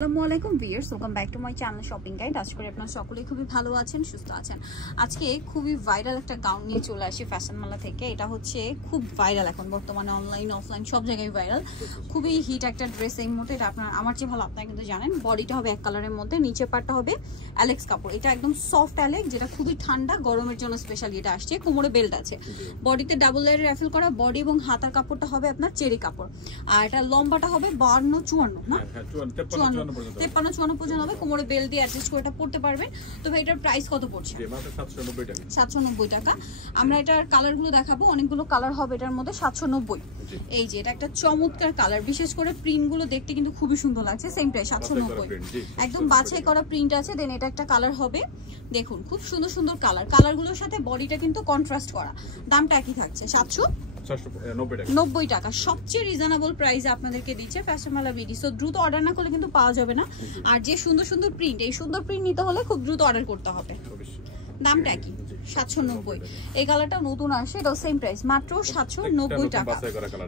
আসসালামু আলাইকুম viewers, welcome back to my channel shopping guide. আশা করি আপনারা সকলেই খুবই ভালো আছেন, সুস্থ আছেন। আজকে খুবই ভাইরাল একটা গাউন নিয়ে চলে আসি ফ্যাশন মালা থেকে। এটা হচ্ছে খুব ভাইরাল এখন বর্তমানে, অনলাইন অফলাইন সব জায়গায় ভাইরাল। খুবই হিট একটা ড্রেস এই মুহূর্তে। এটা আপনার আমার চেয়ে ভালো আপনারা কিন্তু জানেন। বডিটা হবে এক কালারের মধ্যে, নিচে পাটটা হবে অ্যালেক্স কাপড়। এটা একদম সফট অ্যালেক্স, যেটা খুবই ঠান্ডা, গরমের জন্য স্পেশালি এটা আসছে। কোমরে বেল্ট আছে, বডিতে ডাবল লেয়ার র্যাফেল করা বডি এবং হাতার কাপড়টা হবে আপনার চেরি কাপড়। আর এটা লম্বাটা হবে 52-54 না 53-54 পর্যন্ত হবে। কোমরে বেল দিয়ে অ্যাডজাস্ট করে এটা পড়তে পারবেন। তো ভাই এটার প্রাইস কত পড়ছে? 790 টাকা। আমরা এটার কালারগুলো দেখাবো, অনেকগুলো কালার হবে এটার মধ্যে। 790। এই যে এটা একটা চমৎকার কালার, বিশেষ করে প্রিন্টগুলো দেখতে কিন্তু খুবই সুন্দর লাগছে। সেম প্রাইস 790, একদম বাছাই করা প্রিন্ট আছে। দেন এটা একটা কালার হবে, দেখুন খুব সুন্দর সুন্দর কালার। কালারগুলোর সাথে বডিটা কিন্তু কন্ট্রাস্ট করা। দামটা একই থাকছে 790 টাকা। সবচেয়ে রিজনেবল প্রাইসে আপনাদেরকে দিচ্ছে ফ্যাশন মালা বিডি। সো দ্রুত অর্ডার না করলে কিন্তু পাওয়া যাবে না। আর যে সুন্দর সুন্দর প্রিন্ট, এই সুন্দর প্রিন্ট নিতে হলে খুব দ্রুত অর্ডার করতে হবে। দামটা কি? 790। এই কালারটা নতুন আসে, এটাও সেম প্রাইস, মাত্র 790 টাকা।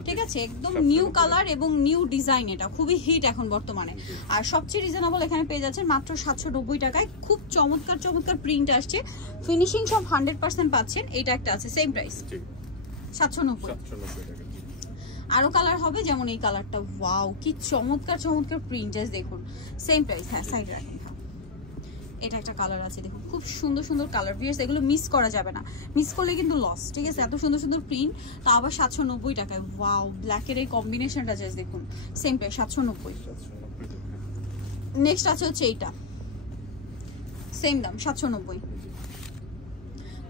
ঠিক আছে, একদম নিউ কালার এবং নিউ ডিজাইন। এটা খুবই হিট এখন বর্তমানে। আর সবচেয়ে রিজনেবল এখানে পেয়ে যাচ্ছেন মাত্র 790 টাকায়। খুব চমৎকার চমৎকার প্রিন্ট আসছে, ফিনিশিং সব 100% পাচ্ছেন। এটা একটা আছে সেম প্রাইস 790 টাকা। আরো কালার হবে, যেমন এই কালারটা। ওয়াও, কি চমৎকার চমৎকার প্রিন্ট, জাস্ট দেখুন। Same price. হ্যাঁ, সাইডে রাখেন। এটা একটা কালার আছে, দেখুন খুব সুন্দর সুন্দর কালার। ভিউয়ার্স, এগুলো মিস করা যাবে না, মিস করলে কিন্তু লস। ঠিক আছে, এত সুন্দর সুন্দর প্রিন্ট, তা আবার 790 টাকায়। ওয়াও, ব্ল্যাকের এই কম্বিনেশনটা জাস্ট দেখুন। Same price 790। নেক্সট আছে হচ্ছে এইটা, সেম দাম 790।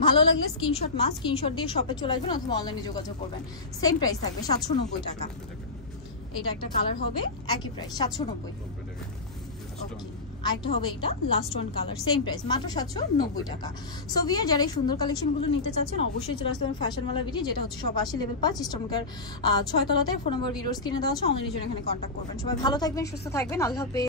ভালো লাগলে স্ক্রিনশট স্ক্রিনশট দিয়ে শপে চলে আসবেন অথবা অনলাইনে যোগাযোগ করবেন। সেম প্রাইস থাকবে 790 টাকা। এটা একটা কালার হবে, একই প্রাইস 790। ওকে, আরেকটা হবে এটা last one colour, same price, মাত্র 790 টাকা। সো ভিউয়ার, যারা এই সুন্দর কালেকশনগুলো নিতে চাচ্ছেন অবশ্যই চলে আসতে পারেন ফ্যাশন মালা বিডি, যেটা হচ্ছে সব 80 লেভেল 5 ইস্টার্নকার 6 তলাতে। ফোন নম্বর ভিডিওর স্ক্রিনে দেওয়া আছে, অনলাইনের জন্য এখানে কন্ট্যাক্ট করবেন। সবাই ভালো থাকবেন, সুস্থ থাকবেন, আল্লাহ হাফেজ।